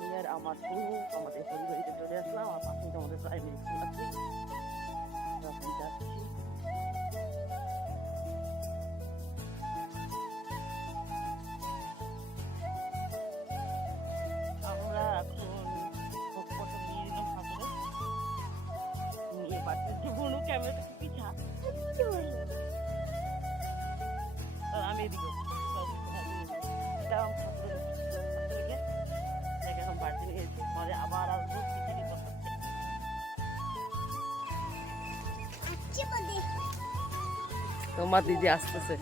আমি আর আমার বউ আমাদের পরিবারিতে চলে আসলাম, আর পাশে আমাদের প্রাইমারি স্কুল আছে। তখন যাচ্ছি। আমরা এখন আমি এদিকে তোমার দিদি আসতেছে।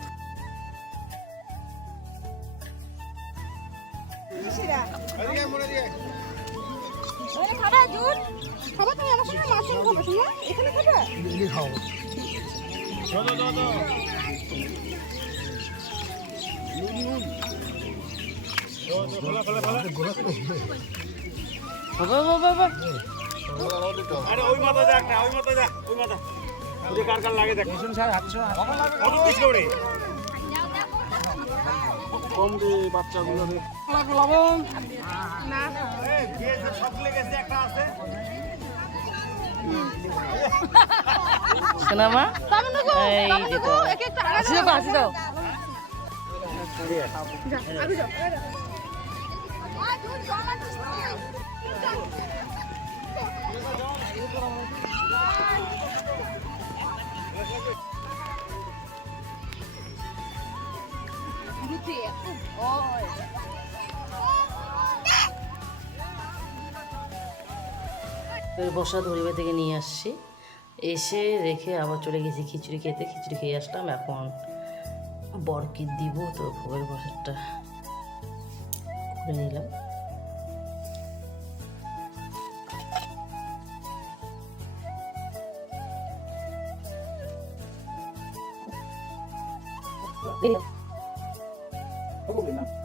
খাবে জুন। খাবে তুমি আমার সঙ্গে মাশরুম খাবে তুমি এখানে খাবে? বাবা বাবা বাবা। আরে ওই মাথা যাক না ওই মাথা যাক ওই মাথা। ওই কার কার লাগে দেখ কত পিস করে কম দে বাচ্চাগুলো রে সব লেগেছে একটা আছে শোনামা এই আসি দাও আসি দাও এর বসা ধরিবা থেকে নিয়ে আসছি। এসে রেখে আবার চলে গেছি খিচুড়ি খেতে। খিচুড়ি খেয়ে আসলাম, এখন বরকি দিব, তো ভোগের বসারটা করে নিলাম। কত